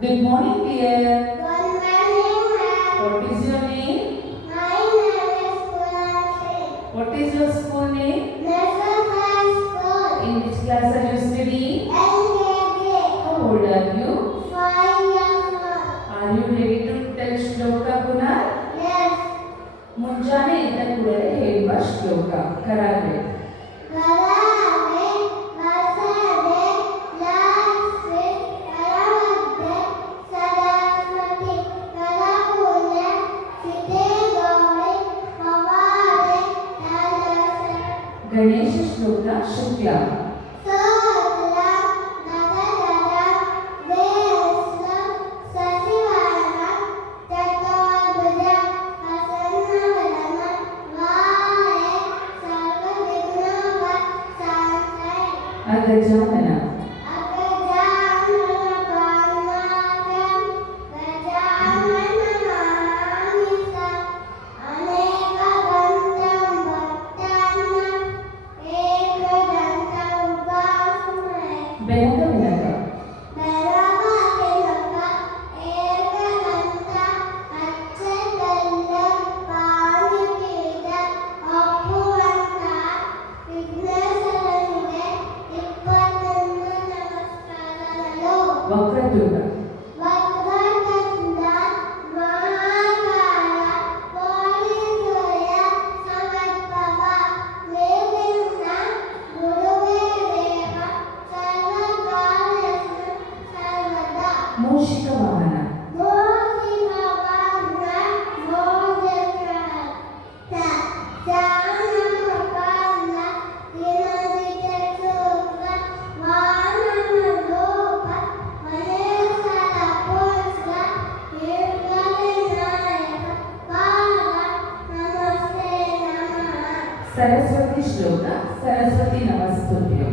Good morning, dear. Good morning, ma'am. What is your name? My name is Kunal. What is your school name? National School. In which class are you studying? LKG. How old are you? 5 years old. Are you ready to tell shloka, Kunal? Yes. ಮುಂಜಾನೆ ಎದ್ದ ಕೂಡಲೇ ಹೇಳುವ ಶ್ಲೋಕ ಕರಾವಳಿ. ಕರಾವಳಿ ವಸದೆ ಲಕ್ಷ್ಮಿ ಕರಮಧ್ಯೆ ಸರಸ್ವತಿ ಕರಪೂಜೆ ಸಿದ್ಧಿ ಗೌರಿ ಪವಾಡೆ ತಲಸ. ಗಣೇಶ ಶ್ಲೋಕ ಶುಕ್ಲ. ಅಗಜಾನನ. ಬೆನಕ ಬೆನಕ. ವಕ್ರತುಂಡ. ಮೂಷಿಕ ವಾಹನ. ಸರಸ್ವತಿ ಶ್ಲೋಕ. ಸರಸ್ವತಿ ನಮಸ್ತುಭ್ಯಂ.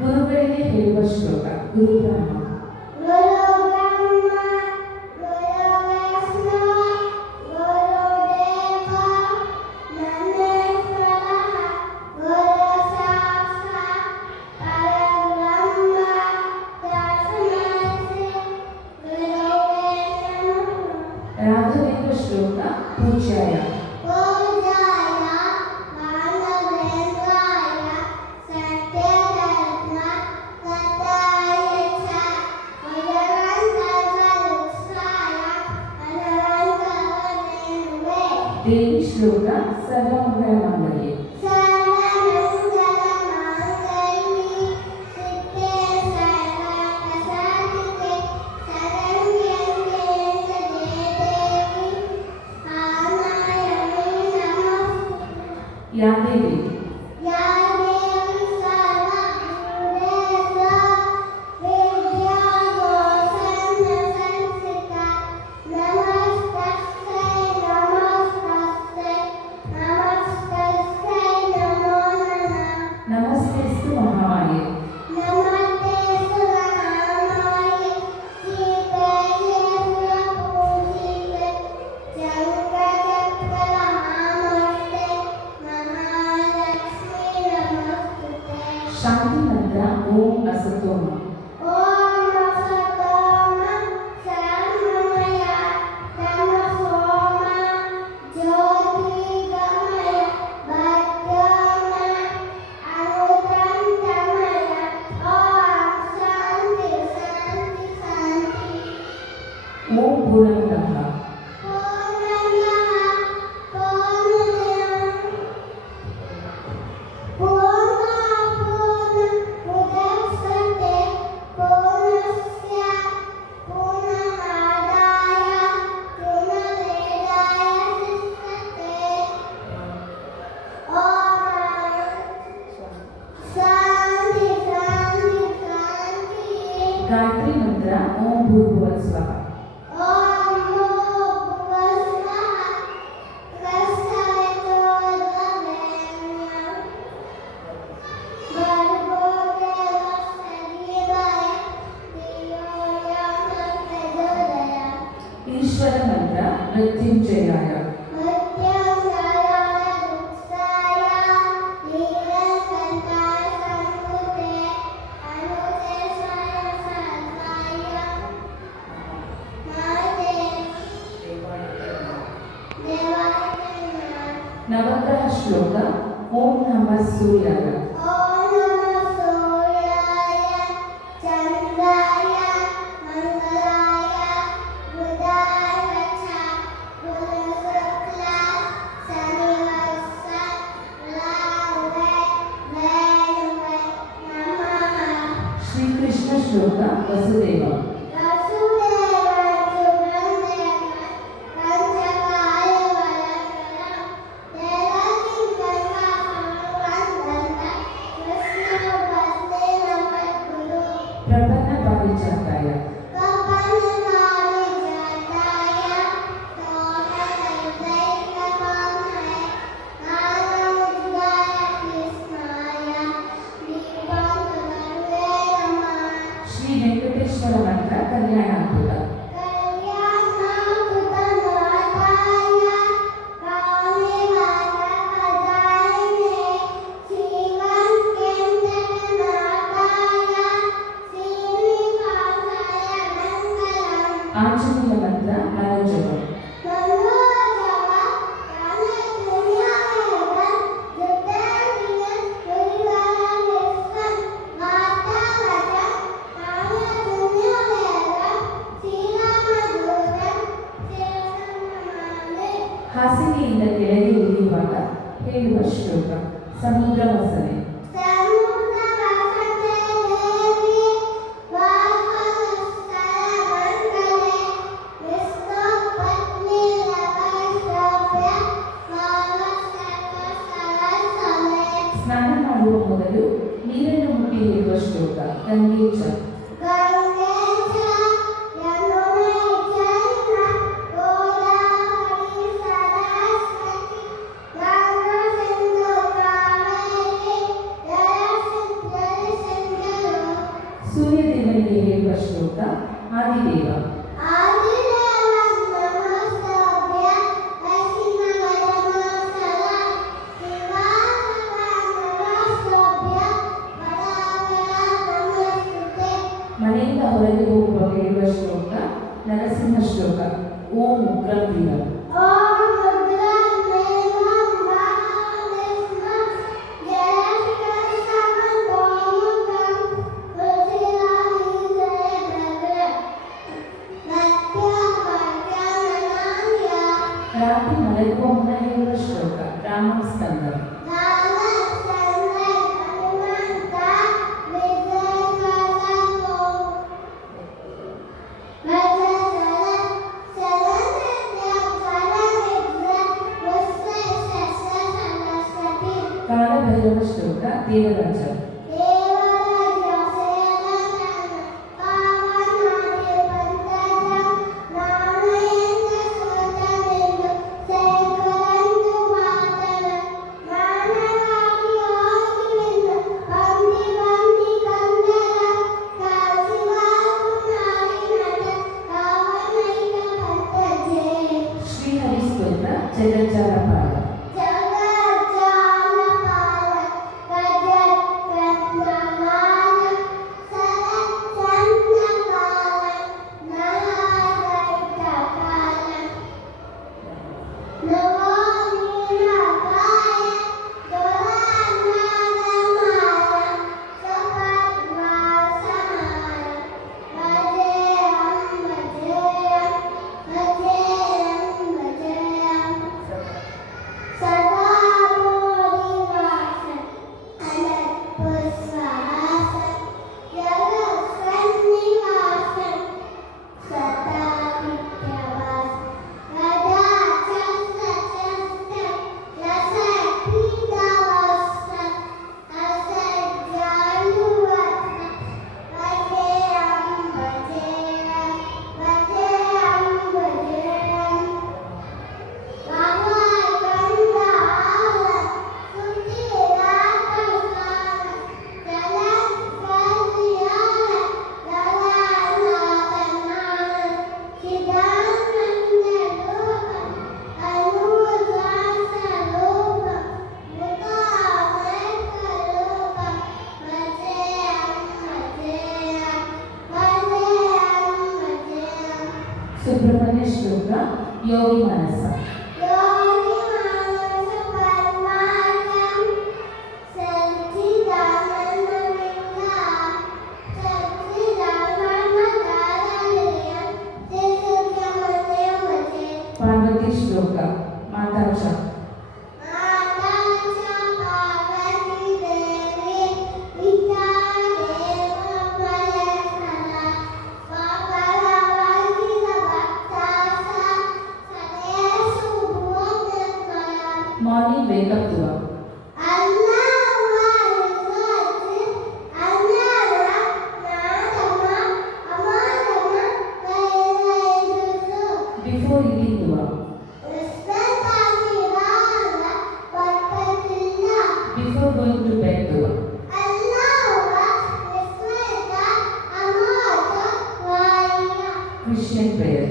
ಗುರುಗಳಿಗೆ ಹೇಳುವ ಶ್ಲೋಕ. ಗುರು ಬ್ರಹ್ಮ. ರಾಘವೇಂದ್ರ ಶ್ಲೋಕ. ಪೂಜ್ಯಾಯ. ದೇವಿ ಶ್ಲೋಕ. ಸರ್ವಮಂಗಳ ಮಾಂಗಲ್ಯೆ. ಯಾ ದೇವಿ. ನಮಸ್ತೆಸ್ತು ಮಹಾಮಾಯೆ. ಶಾಂತಿ ಮಂತ್ರ. ಓಂ ಅಸತೋಮ. ಓಂ ಪೂರ್ಣಮದಃ. ಗಾಯತ್ರಿ ಮಂತ್ರ. ಓಂ ಭೂರ್ಭುವಃ ಸ್ವಃ. ಈಶ್ವರ ಮಂತ್ರ ಮೃತ್ಯುಂಜಯಾಯ. ನವಗ್ರಹ ಶ್ಲೋಕ ಓಂ ನಮಃ ಸೂರ್ಯಾಯ. ಶ್ರೀಕೃಷ್ಣ ಶ್ಲೋಕ ವಸುದೇವ. ಪ್ರಪನ್ನ ಪಾರಿಜಾತಾಯ. ಶ್ರೀ ವೆಂಕಟೇಶ್ವರ ಮಂತ್ರ ಕಲ್ಯಾಣಾದ್ಭುತ. ಆಂಜನೇಯ ಮಂತ್ರ ಮನೋಜವ. ಹಾಸಿಗೆಯಿಂದ ಕೆಳಗೆ ಇಳಿಯುವಾಗ ಹೇಳುವ ಶ್ಲೋಕ ಸಮುದ್ರ ವಸನೆ. ಸ್ನಾನ ಮಾಡುವ ಮೊದಲು ನೀರನ್ನು ಮುಟ್ಟಿ ಹೇಳುವ ಶ್ಲೋಕ ಗಂಗೇಚ. ಸೂರ್ಯದೇವನಿಗೆ ಹೇಳುವ ಶ್ಲೋಕ ಆದಿದೇವ. ಮನೆಯಿಂದ ಹೊರಗೆ ಹೋಗುವಾಗ ಹೇಳುವ ಶ್ಲೋಕ ನರಸಿಂಹ ಶ್ಲೋಕ ಓಂ ಉಗ್ರಂ ವೀರಂ. ರಾತ್ರಿ ಮಲಗುವ ಮುನ್ನ ಹೇಳುವ ಶ್ಲೋಕ ರಾಮಂ ಸ್ಕಂದಂ. ಕಾಲಭೈರವ ಶ್ಲೋಕ ದೇವರಾಜ. ಶ್ರೀಹರಿಸ್ತೋತ್ರ ಜಗಜ್ಜಾಲಪಾಲ. सुब्रह्मण्य श्लोक योगी मानस पार्वती श्लोक माताचा मॉर्निंग वेकअप दुआ बिफोर ईटिंग दुआ बिफोर गोइंग टू बेड दुआ क्रिश्चियन प्रेयर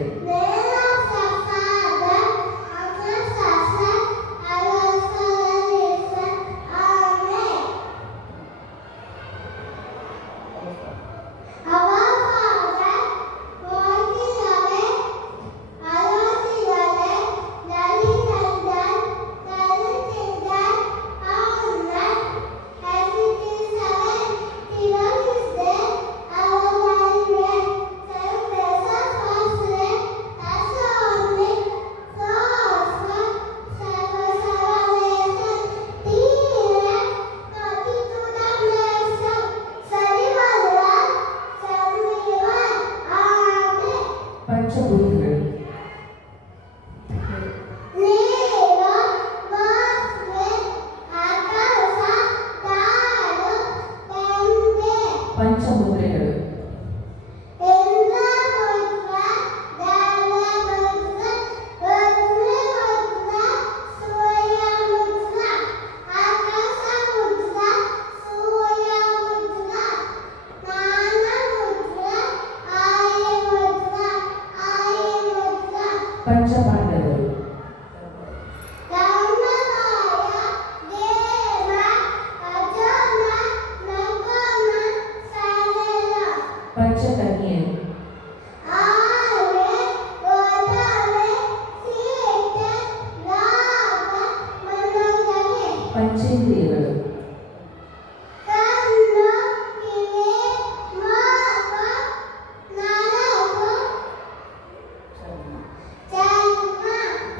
पंचभूतಗಳು पंचमुद्रेಗಳು पंचपांडವರು पंचकन्येಯರು पंचेंद्रिಯಗಳು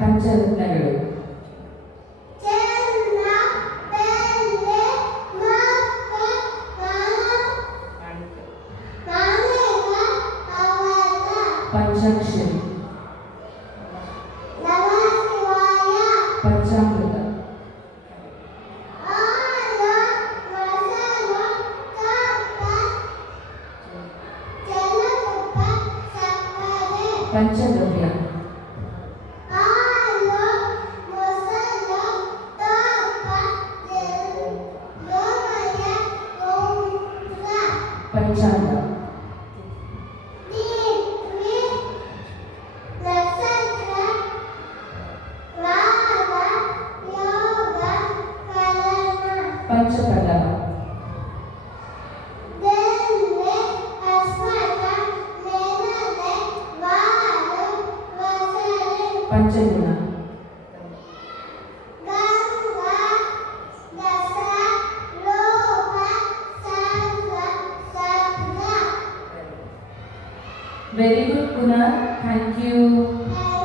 पंचरत्नಗಳು पंचाक्षरी पंचामृत पंचगव्य पंचांग पंचपदव पंचगुण very good Kunal, thank you.